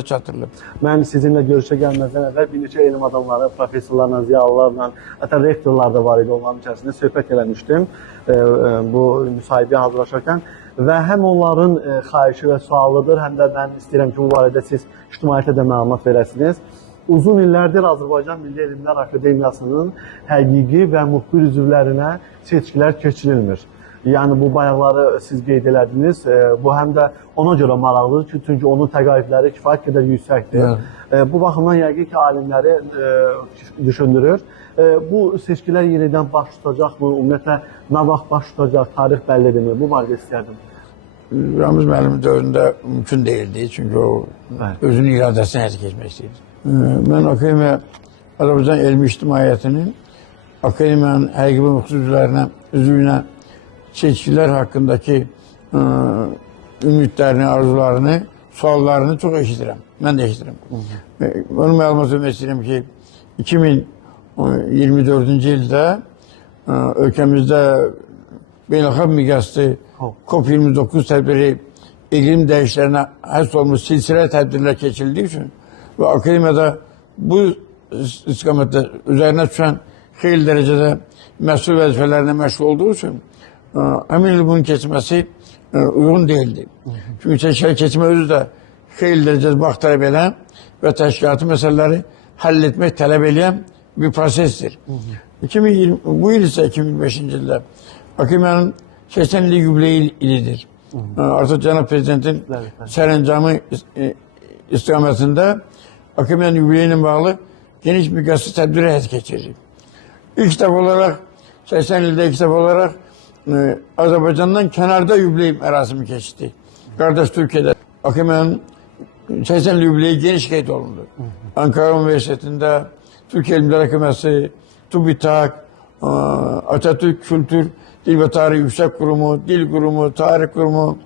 çatırılıb. Mən sizinlə görüşə gəlməzdən əvvəl bir neçə elm adamları, professorlarla, ziyalılarla, hətta rektorlar da var idi, onların içərisində söhbət eləmişdim bu müsahibəyə hazırlaşarkən və həm onların xahişi və sualıdır, həm də mən istəyirəm ki, bu barədə siz ictimaiyyətə də məlumat verəsiniz. Uzun illərdir Azərbaycan Milli Elmlər Akademiyasının həqiqi və müxbir üzvlərinə seçkilər keçirilmir. Yəni bu bayaqları siz qeyd elədiniz, bu həm də ona görə maraqlıdır ki, çünki onun təqaüdləri kifayət qədər yüksəkdir. Bu baxımdan yəqin ki, alimləri düşündürür. Bu seçkilər yenidən baş tutacaq mı? Ümumiyyətlə, nə vaxt baş tutacaq? Tarix bəllidirmi? Bu barədə istəyərdim. Ramiz müəllimin dövründə mümkün deyildi, çünki o özünün iradəsini həyata keçmək istəyirdi. Mən Akademiya, Azərbaycan Elmi İctimaiyyətinin Akademiyanın həqiqi və müxbir üzvünə seçkilər haqqındakı ümidlərini, arzularını, suallarını çox eşidirəm. Mən də eşidirəm. Onu məlumat vermək istəyirəm ki, 2024-cü ildə ölkəmizdə beynəlxalq miqyaslı COP29 tədbiri iqlim dəyişikliklərinə həsr olmuş silsilə tədbirlər keçirildiyi üçün və Akademiyada bu istiqamətdə üzərinə düşən xeyli dərəcədə məsul vəzifələrlə məşğul olduğu üçün həmin il bunun keçməsi uyğun deyildi. Çünki seçkiyə keçmə özü də xeyli dərəcədə vaxt tələb edən və təşkilatı məsələləri həll etmək tələb edən bir prosesdir. Bu il isə 2025-ci ildə Akademiyanın 80 illik yubileyi ilidir. Artıq Cənab Prezidentin sərəncamı istiqamətində Akademiyanın yubileyi ilə bağlı geniş miqyaslı tədbir həyata keçirir. İlk dəfə olaraq, 80 ildə ilk dəfə olaraq Azərbaycandan kənarda yubiley mərasimi keçdi. Qardaş Türkiye'də Akademiyanın 80 illik yubileyi geniş qeyd olundu. Ankara Üniversitesi'ndə Türkiye İlimler Akademisi, TÜBİTAK, Atatürk Kültür, Dil ve Tarih Yüksek Kurumu, Dil Kurumu, Tarih Kurumu,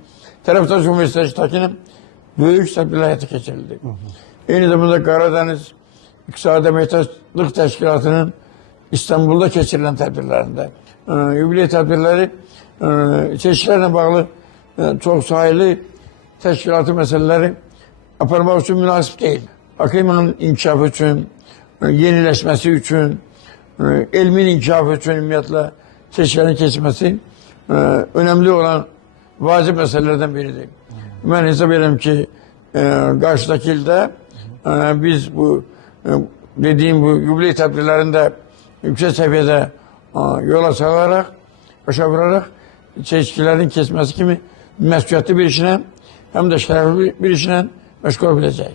Taraftaş Üniversitesi'ndekinin böyük tədbirlər həyata keçirildi. Eyni zamanda Karadeniz İqtisadi Əməkdaşlıq Təşkilatının İstanbul'da keçirilən tədbirlərində yubiley tədbirləri seçkilərlə bağlı çox sayılı təşkilatı məsələləri aparmaq üçün münasib deyil. Akademiyanın inkişafı üçün, yeniləşməsi üçün, elmin inkişafı üçün ümumiyyətlə seçkilərin keçməsi önemli olan vacib məsələlərdən biridir. Mən hesab edirəm ki, qarşıdakı ildə biz bu dediyim bu yubiley tədbirlərində yüksək səviyyədə yola salaraq, başa vuraraq seçkilərin keçməsi kimi məsuliyyətli bir işlə, həm də şərəfli bir işlə məşğul biləcək.